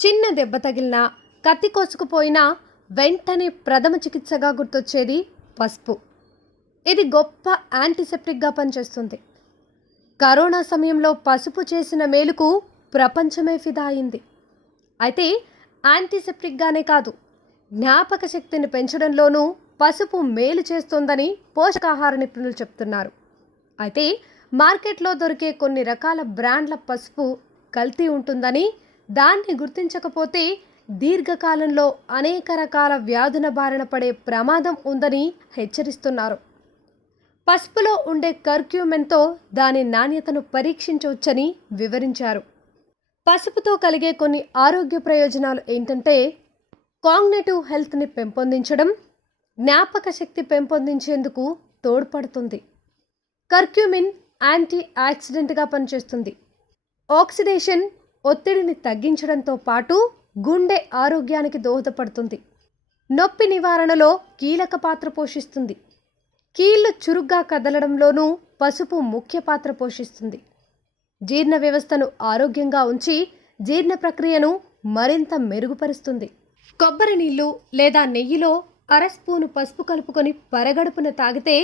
చిన్న దెబ్బ తగిలినా, కత్తి కోసుకుపోయినా వెంటనే ప్రథమ చికిత్సగా గుర్తొచ్చేది పసుపు. ఇది గొప్ప యాంటీసెప్టిక్గా పనిచేస్తుంది. కరోనా సమయంలో పసుపు చేసిన మేలుకు ప్రపంచమే ఫిదా అయింది. అయితే యాంటీసెప్టిక్గానే కాదు, జ్ఞాపక శక్తిని పెంచడంలోనూ పసుపు మేలు చేస్తోందని పోషకాహార నిపుణులు చెప్తున్నారు. అయితే మార్కెట్లో దొరికే కొన్ని రకాల బ్రాండ్ల పసుపు కల్తీ ఉంటుందని, దాన్ని గుర్తించకపోతే దీర్ఘకాలంలో అనేక రకాల వ్యాధుల బారిన పడే ప్రమాదం ఉందని హెచ్చరిస్తున్నారు. పసుపులో ఉండే కర్క్యూమెన్తో దాని నాణ్యతను పరీక్షించవచ్చని వివరించారు. పసుపుతో కలిగే కొన్ని ఆరోగ్య ప్రయోజనాలు ఏంటంటే, కాగ్నిటివ్ హెల్త్ని పెంపొందించడం, జ్ఞాపక శక్తి పెంపొందించేందుకు తోడ్పడుతుంది. కర్క్యూమిన్ యాంటీ ఆక్సిడెంట్గా పనిచేస్తుంది. ఆక్సిడేషన్ ఒత్తిడిని తగ్గించడంతో పాటు గుండె ఆరోగ్యానికి దోహదపడుతుంది. నొప్పి నివారణలో కీలక పాత్ర పోషిస్తుంది. కీళ్లు చురుగ్గా కదలడంలోనూ పసుపు ముఖ్య పాత్ర పోషిస్తుంది. జీర్ణ వ్యవస్థను ఆరోగ్యంగా ఉంచి జీర్ణ ప్రక్రియను మరింత మెరుగుపరుస్తుంది. కొబ్బరి నీళ్లు లేదా నెయ్యిలో అర స్పూను పసుపు కలుపుకొని పరగడుపున తాగితే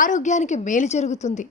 ఆరోగ్యానికి మేలు జరుగుతుంది.